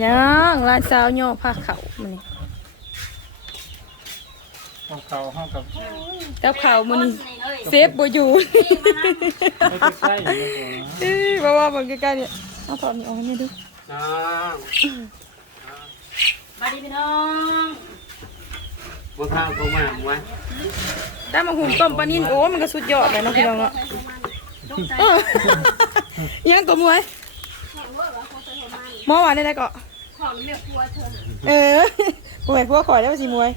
ยังร้านสาวย่อผ้าเขาวมันนี่ของเขาห้องกับกับเขาวมันนี่เซฟบ่อยู่ ไม่ใกล้ๆอยู่นะเอ้ยบ่ว่าเบิ่งใกล้ๆเนี่ยเอาถอดนี่ออกให้นี่ดูน้องมาดีพี่น้องมาข้าวตรงมาหมวยได้มาหุ่นต้มปลานิ่นโอ้มันก็สุดยอดเลยเนาะพี่น้องเนาะเออยังตัวมวย หมอว่าได้ได้ก็ของเรียกพัวเธอเออมวยพวกข่อยได้ว่าสิมวย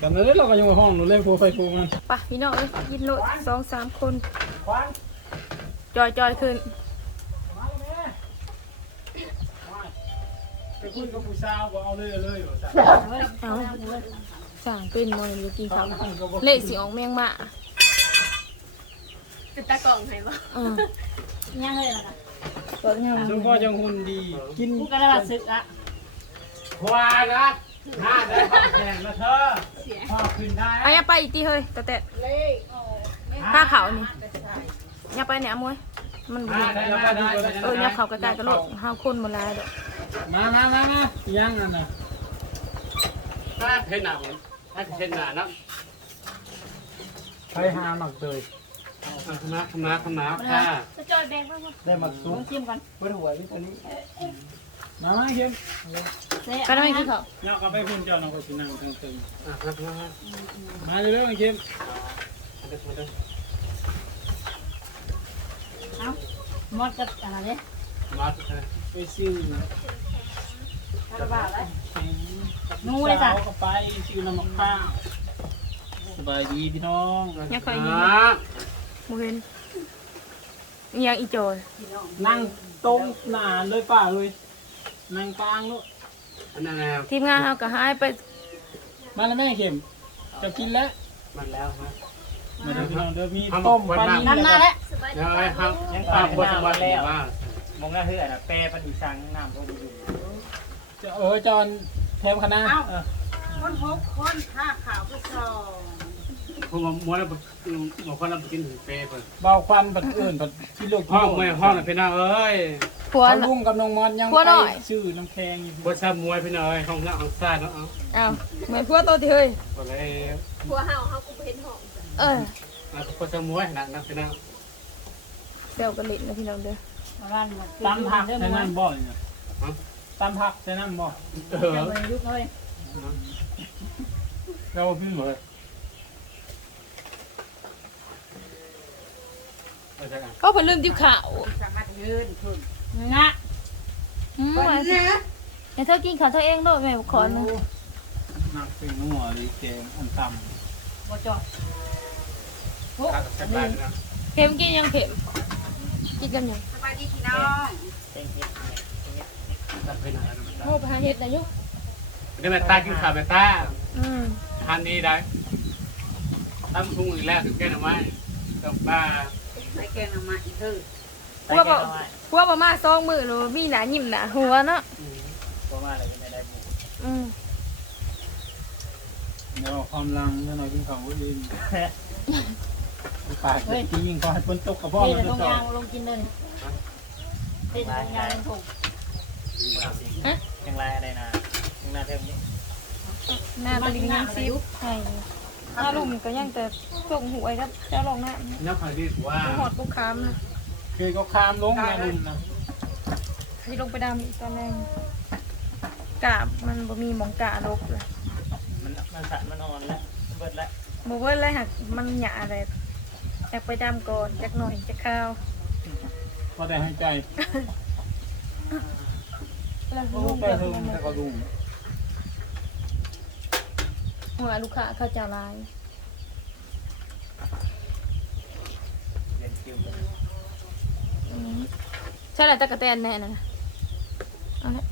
กันนั้นเราก็ยังมาห้องหนูเล่นโฟไฟโฟมันไปะพี่น้องเอ้ยยินโลดสองสามคนจอยจอยขึ้นไปคุยกับผู้สาวก็เอาเลยเลยว่าจ้ะเอาสั่งเป็นมวยอยู่กินข้าวเละสิออกแมงมาเป็นตากล่องไหนวะอือยังเลยล่ะค่ะ เปิดงามซึ่งพ่อยังหุ่นดี กินกูกระดาษซึกอะควายนะห้าได้ข้าวแกงนะเธอพ่อขึ้นได้เอาอย่าไปอีกทีเฮ้ยตะแตะผ้าขาวนี่อย่าไปเนี่ยมวยมันบ่ห้าเห็นได้ได้ได้เออเนี่ยเขากระจายกระโดดห้าคนมาลายเด้อมามามามายังอันน่ะห้าเท่นหนาผมห้าเท่นหนานะใครหาหมักเตย คณะคณะคณะค่ะจะจอยแบงค์บ้างวะได้หมักซุปองชิมก่อนเปิดหัวที่ตัวนี้มามาเข้มเซ่ไปได้ไหมกินข้าเนี่ยก็ไปหุ่นเจ้าน้องก็สินั่งเติมอะครับครับมาเรื่อยๆเข้มเอ้าหมดกับอะไรเนี่ยมาไปซื้อระบาดเลยนูเลยจ้ะก็ไปซื้อน้ำมะพร้าวสบายดีพี่น้องเนี่ยเคยยิน อะบ่เห็นอิหยังอีจอยนั่งตรงหน้าเลยป้าเลยนั่งกลางลูกอันนั้นแล้วทีมงานเฮาก็หายไปมาแล้วแม่เข้มจะกินแล้วมันแล้วครับมาเดี๋ยวพี่น้องเดี๋ยวมีต้มปลานิ่น้ำมาแล้วเดี๋ยวไอ้ครับยังปากบนวันแล้วว่ามองหน้าเฮือน่ะแปรปฏิสังน้ำพวกนี้อยู่จะเออจอนแถมคณะเออคนหกคนผ้าขาวก็สอง ผมมวยบอกคนเรากินถึงเปย์เปิดเบาควันบัดอื่นบัดที่ลูกห้องมวยห้องน่ะพี่น้าเอ้ยผัว เขาน่ะลุงกับน้องมอนยังกลัวหน่ไปอยซื้อน้ำแข็งอยู่บ่ชอบมวยพี่น้าเอ้ยห้องหน้าห้องซ้ายเนาะเอาอ้าวเหมือนผัวโตที่เฮ้ยบ่เลยพัวเฮาเฮากูเห็นหอมเออเอาบ่ชอบมวยนั่นนะพี่น้าเซลกันเล่นนะพี่น้องเด้อมาบ้านตำผักใส่น้ำบ่อยเนี่ยตำผักใส่น้ำบ่เออเดี๋ยวเลยลูกเลยเราพี่เหมยเอาจังอะ เขาเพิ่นลืมจิ้วขาวสามารถยืนขึ้นงะอืมว่าสิเดี๋ยวเธอกินข้าวเธอเองโลดแม่ขอหนึงนักเป็นนัวหรือแกงอันต่บ่จอดตักกับบ้านนะเข็มกินยังเข็มกินกันยังสบายดีพี่น้องตักไปไหนโอ้ไปหาเห็ดนะยุเดี๋ยวแม่ตากินข้าวแม่ตาอืมทานนี้ได้ตั้มพุงอีกแล้วถึงแก่หน่อไม้กับป้า ไอ้แกงมาอีกคือพวกบ่พวกบ่มาซองมือหรือมีหน้ายิ้มหน้าหัวเนาะเพราะว่าอะไรก็ไม่ได้บุกอืมำเดี๋ยวความลังเมื่อหน่อยกินของก็ยืนปากจะตียิงพอให้ฝนตกกับพ่อเทมันลจะงจอยางลงกินเลยเทลงยางลงถุงยังไรอะไรนะยังหน้าเท่านี้หน้าตะลิงยังซิบให้ หน้าลุ่มก็ยังแต่ส่งหวยครับเจ้าลองหน้าเนี่ยคอยดีว่าหอดลูกค้ามนะเคยก็คามลงมาลุมนะที่ลงไปดำอีกตอนแรกกาบมันบ่มีหมองกาลกเลยมันมันสั่นมันอ่อนแล้วเบิดแล้วบ่เว้นเลยหักมันหยาอะไรอยากไปดำก่อนจักหน่อยจักข้าวพอได้ให้ใจแล้วโอ้ลูกไปเดือดเพิ่ม แต่ก็ลุมหัวลูกค้าเขาจะลายเรียนคิวกันอืมใช่แหละตะกะแตนแน่น่ะนะเอาละ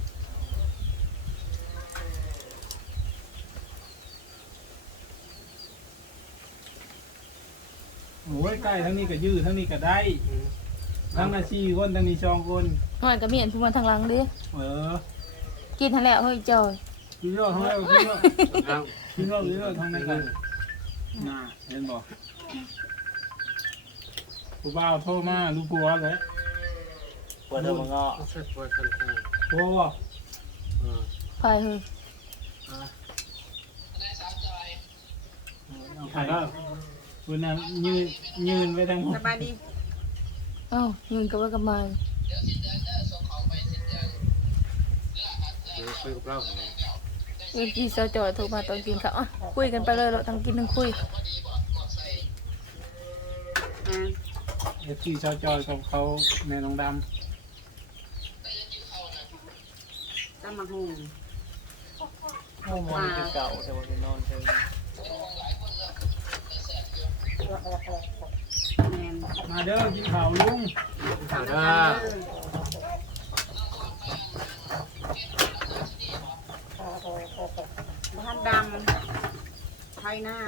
โอ้ยใกล้ทั้งนี้ก็ยืดทั้งนี้ก็ได้ทั้งนาชีคนทั้งนี้สองคนหอยก็มีอันผู้มาทางหลังเดิเออ กินทันแล้วเฮ้ยจอย พี่ยอดทั้งนั้นพี่ยอดแล้วพี่ยอดพี่ยอดทั้งนี้กันน่าเห็นบ่ผู้บ่าวโทรมาลูกผัวเลยปวดเธอมังก็ปวดคนผัวบ่ไปเฮ้ยถ่ายก็คุณน่ะยืนยืนไปทางหมดสบายดีเอ้าเงินกับว่ากับมาเดี๋ยวคุยกับเรา เมื่อกี้เสาจอยโทรมาตอนกินข้าวอะคุยกันไปเลยเราทั้งกินทั้งคุยเอฟซีชาวจอยกับเขาแม่น้องดตำมะฮุงโอ้โหมันคือเก่าแต่ว่าเป็นนอนเชิงแมนำมาเด้อกินข้าวลุงถามว่า บ้านดำไทยหน้า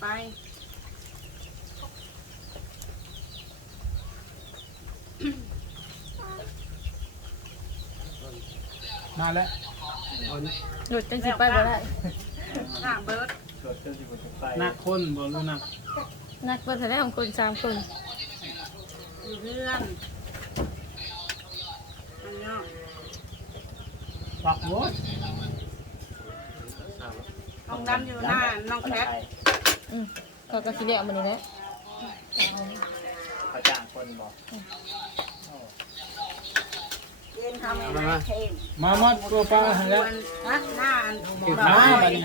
ไปมาแล้วหยุดจังสิไปบ่ได้หน้าเบิร์ดเกิดขึ้นอยู่บนไฟนักคนบ่รู้นักนักเปิดแถวของคนสามคนอยู่เพื่อนอันเนาะ ปักหมดน้องดำอยู่หน้าน้องแคทอืมเขาก็สิเรียกมันนี่แหละเขาจ้างคนบอกเย็นทำให้นายเทมมาหมดตัวปลาให้แล้วฮะหน้าอันกินข้าวบัดนี้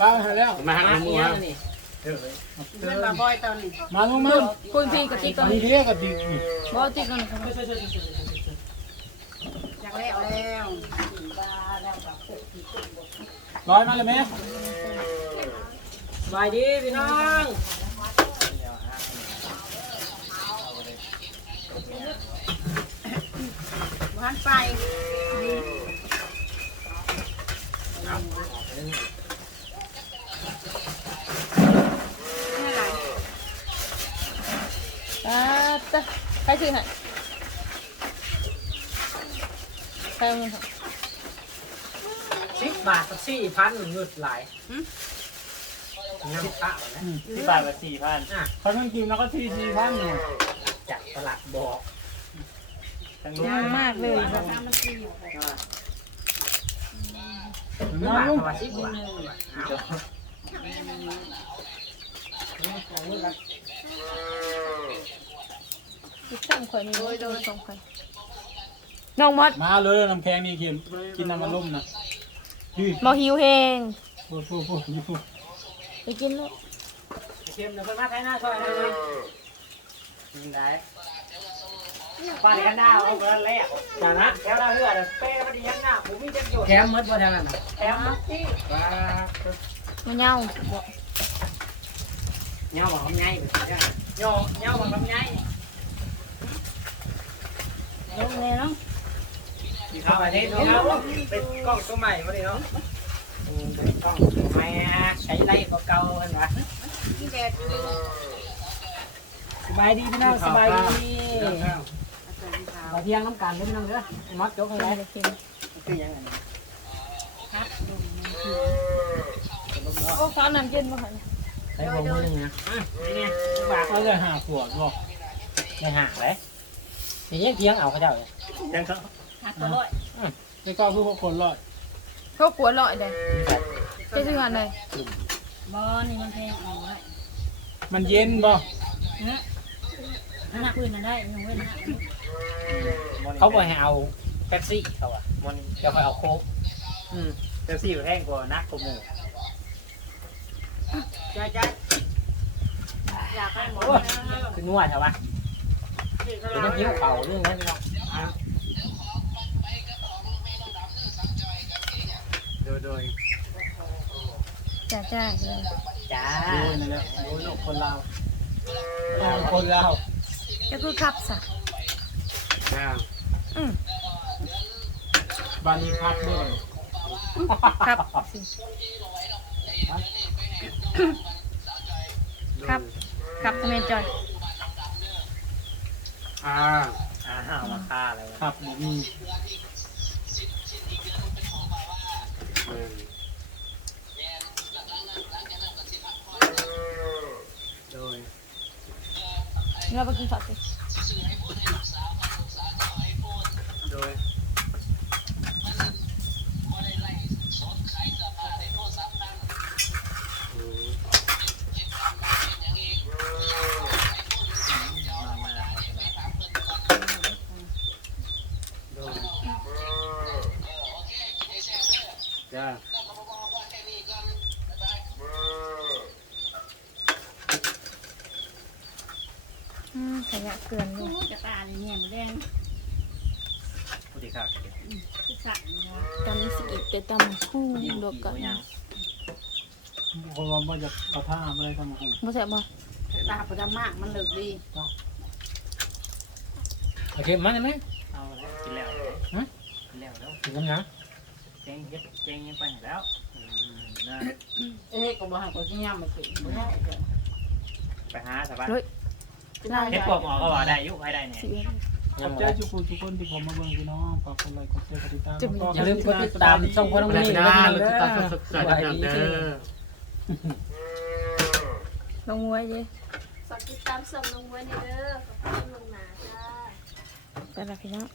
ปลาให้แล้วมาหาหมูครับเด้อเลยเพื่อนบาบอยตอนนี้มาลุงมาคุยพี่กับติ๊กก่อนมีเรียกกับดินี่บ่ติ๊กก่อนครับ จากแล้วแล้วร้อยมาเลยไหมสบายดีพี่น้องบ้านไปนี่อะไรอ่าตะใครซื้อให้ใคร เอาเงินให้สิบบาทกับสี่พันเงินหลายน้ำข้าวนะที่บาทละสี่พันเขาต้องกินแล้วก็ทีทีพันหนึ่งจากตลาดบอกทั้งลูกยากมากเลยครับเงินมาบาทลุงประมาณสิบบาทติ๊กสามคนนี่โดยโดยสองคน น้องมดมาเลยน้ำแข็งนี่กินกินน้ำมันลุ่มนะดีบ่หิวแฮงพูดพูดพูดพูดไปกินแล้วเค็มเดี๋ยวคนมาไทยหน้าซอยเลยยิงได้ปาดกันหน้าเอาเงินแรกจากนั้นแถวหน้าเรือเดี๋ยวเป้มาดียังหน้าผมมีประโยชน์แถมมดว่าแถวนั้นนะแถมมดที่ว่ามันเหงาบ่เงาบอกคำไงแบบนี้เงาเงาบอกคำไงลงเลยเนาะ ที่เข้าไปนี่เนาะเป็นกล้องตัวใหม่มาดิเนาะเป็นกล้องตัวใหม่ใช้ไล่กว่าเก่ากันวะที่แดดอยู่สบายดีพี่น้องสบายดีอาจารย์ขอเที่ยงน้ำกันพี่น้องเด้อมัดจกให้ได้ได้กินคือยังไงโอ้ฟ้าน้ำเย็นบ่ค่ะใช้ผมมือหนึ่งนะนี่ไงบาทเขาจะหาขวดบ่ในห่างเลยนี่ยังเที่ยงเอาเขาเจ้าเลยยังเขา หักตัวร้อยนี่ก็คือพวกคนรอดเขากลัวลอยได้จะซื้ออันใดบอนี่มันแพงเอาไว้มันเย็นบ่หนักอื่นมันได้ยังเว้นหนักเขาบอกให้เอาแป๊บซี่เขาอะมันเดี๋ยวคอยเอาโค้กอืมเจ้าซี่แห้งกว่านักกว่าหมูจ้าจ้าอยากให้หมดคือนวดใช่ปะเดี๋ยวต้องยิ้วเข่าเรื่องนี้พี่น้อง โดยโดยจ้าจ้าเลยจ้าโอ้ยนั่นแหละโอ้ยคนลาวคนลาวก็คือขับซะจ้าอืมบ้านนี้พักด้วยครับสิครับครับทำไมจอยอ่าอ่าห้าวมาฆ่าอะไรวะครับมี เออโดย เราไปกินผักสิ โดย สวัสดีครับ ตำสิอีก แต่ตำคู่ดอกกันคนว่าบ่จะเอาท่าอะไรทำของบ่แซ่บบ่ตาประจำมากมันเลิกดีโอเคมาได้ไหมเอาแล้วกินแล้วฮะกินแล้วแล้วถึงกันยังเจ๊งเฮ็ดเจ๊งยังไปแล้วเอ้ยก็บ่ให้ก็สิย่ำมาสิบ่ได้ไปหาสบายเฮ็ดพวกหมอก็ว่าได้อยุให้ได้เนี่ย ขอบใจทุกคนทุกคนที่ผมมาเบิ่งพี่น้องฝากคนไลค์กดแชร์กดติดตามอย่าลืมกดติดตามช่องพ่อน้องไม่นี่ได้ด้วยเลยนะตัดสดๆแบบเด้อน้องมวยเด้ฝากติดตามส่งลงไว้ในเด้อขอบคุณลงหนาจ้าไปละพี่น้อง